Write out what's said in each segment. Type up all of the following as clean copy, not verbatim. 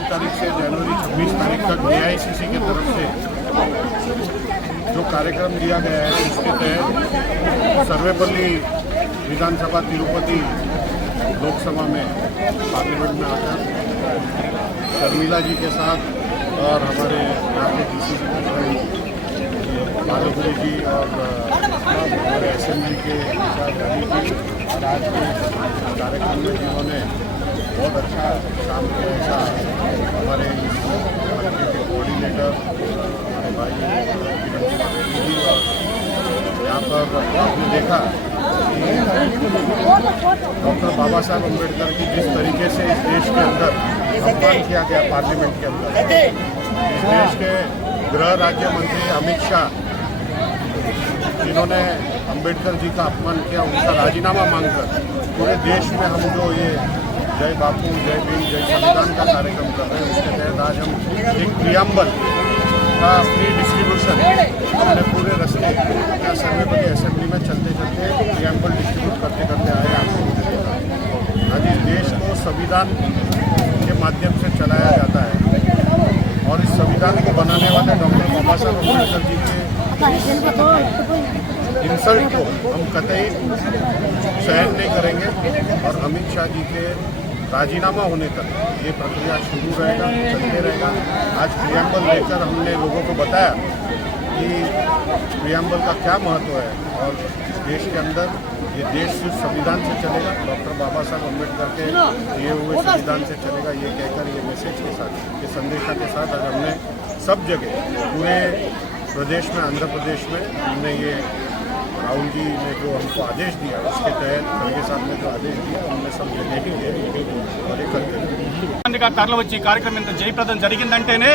3 तारीख से जनवरी 26 तारीख तक AICC की तरफ से जो कार्यक्रम दिया गया है उसके तहत सर्वेपल्ली विधानसभा तिरुपति लोकसभा में पार्लियामेंट में आकर शर्मिला जी के साथ और हमारे यहाँ के DCC बालगुरु जी और हमारे असेंबली के साथ रवि जी और आज के कार्यक्रम में जिन्होंने बहुत अच्छा काम किया, ऐसा हमारे के कोऑर्डिनेटर हमारे भाई जी। और यहाँ पर आपने देखा कि डॉक्टर बाबा साहब अम्बेडकर की जिस तरीके से इस देश के अंदर सम्मान किया गया पार्लियामेंट के अंदर, इस देश के गृह राज्य मंत्री अमित शाह जिन्होंने अंबेडकर जी का अपमान किया, उनका राजीनामा मांगकर पूरे देश में हम जो ये जय बापू जय भीम जय संविधान का कार्यक्रम कर रहे हैं, उसके तहत आज हम एक प्रियम्बल का फ्री डिस्ट्रीब्यूशन हमने पूरे रास्ते या सर्वेपल्ली असेंबली में चलते चलते प्रियम्बल डिस्ट्रीब्यूट करते करते आए। आपको आज इस देश को संविधान के माध्यम से चलाया जाता है और इस संविधान को बनाने वाले डॉक्टर बाबा साहब अम्बेडकर जी के इंसल्ट को हम कतई सहन नहीं करेंगे और अमित शाह जी के राजीनामा होने तक ये प्रक्रिया शुरू रहेगा, चलते रहेगा। आज प्रियम्बल लेकर हमने लोगों को बताया कि प्रियम्बल का क्या महत्व है और इस देश के अंदर ये देश सिर्फ संविधान से चलेगा, डॉक्टर बाबा साहब अम्बेडकर के दिए हुए संविधान से चलेगा, ये कहकर ये मैसेज के साथ, ये संदेशा के साथ आज हमने सब जगह पूरे प्रदेश में, आंध्र प्रदेश में हमने ये राहुल जी ने जो हमको आदेश दिया उसके तहत खड़गे साहब ने जो आदेश दिया हमने सब जगह తరలి వచ్చి ఈ కార్యక్రమం ఇంత జయప్రదం జరిగిందంటేనే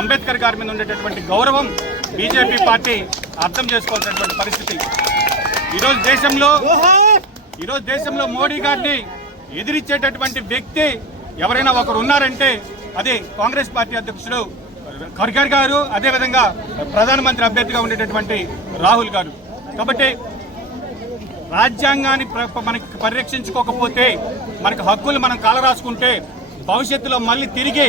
అంబేద్కర్ గారి మీద ఉండేటటువంటి గౌరవం బీజేపీ పార్టీ అర్థం చేసుకోవాల్సినటువంటి పరిస్థితి। ఈరోజు దేశంలో మోడీ గారిని ఎదిరించేటటువంటి వ్యక్తి ఎవరైనా ఒకరు ఉన్నారంటే అది కాంగ్రెస్ పార్టీ అధ్యక్షుడు ఖర్గే గారు, అదేవిధంగా ప్రధానమంత్రి అభ్యర్థిగా ఉండేటటువంటి రాహుల్ గారు। కాబట్టి రాజ్యాంగాన్ని మనకి పరిరక్షించుకోకపోతే, మనకు హక్కులు మనం కాలరాసుకుంటే భవిష్యత్తులో మళ్ళీ తిరిగి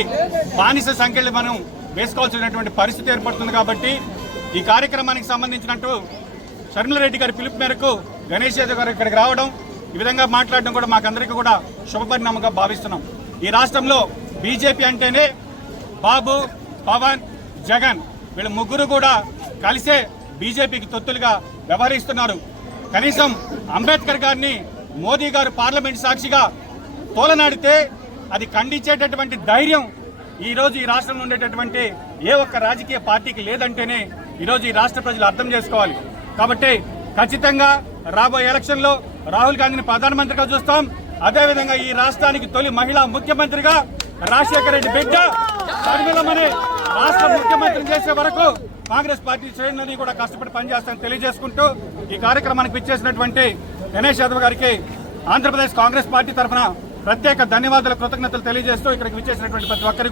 బానిస సంఖ్యలు మనం వేసుకోవాల్సినటువంటి పరిస్థితి ఏర్పడుతుంది। కాబట్టి ఈ కార్యక్రమానికి సంబంధించినట్టు షర్మిలారెడ్డి గారి పిలుపు మేరకు గణేష్ యాదవ్ గారు ఇక్కడికి రావడం, ఈ విధంగా మాట్లాడడం కూడా మాకందరికీ కూడా శుభపరిణామంగా భావిస్తున్నాం। ఈ రాష్ట్రంలో బీజేపీ అంటేనే బాబు, పవన్, జగన్ వీళ్ళ ముగ్గురు కూడా కలిసే బీజేపీకి తొత్తులుగా వ్యవహరిస్తున్నారు। కనీసం అంబేద్కర్ గారిని మోదీ గారు పార్లమెంట్ సాక్షిగా తోలనాడితే అది ఖండించేటటువంటి ధైర్యం ఈరోజు ఈ రాష్ట్రంలో ఉండేటటువంటి ఏ ఒక్క రాజకీయ పార్టీకి లేదంటేనే ఈరోజు ఈ రాష్ట్ర ప్రజలు అర్థం చేసుకోవాలి। కాబట్టి ఖచ్చితంగా రాబోయే ఎలక్షన్లో రాహుల్ గాంధీని ప్రధానమంత్రిగా చూస్తాం। అదేవిధంగా ఈ రాష్ట్రానికి తొలి మహిళా ముఖ్యమంత్రిగా రాజశేఖర రెడ్డి బిడ్డ షర్మిలమ్మని రాష్ట్ర ముఖ్యమంత్రిని చేసే వరకు కాంగ్రెస్ పార్టీ శ్రేణులని కూడా కష్టపడి పనిచేస్తామని తెలియజేసుకుంటూ ఈ కార్యక్రమానికి విచ్చేసినటువంటి గణేష్ యాదవ్ గారికి ఆంధ్రప్రదేశ్ కాంగ్రెస్ పార్టీ తరఫున ప్రత్యేక ధన్యవాదాలు, కృతజ్ఞతలు తెలియజేస్తూ ఇక్కడికి విచ్చేసినటువంటి ప్రతి ఒక్కరికి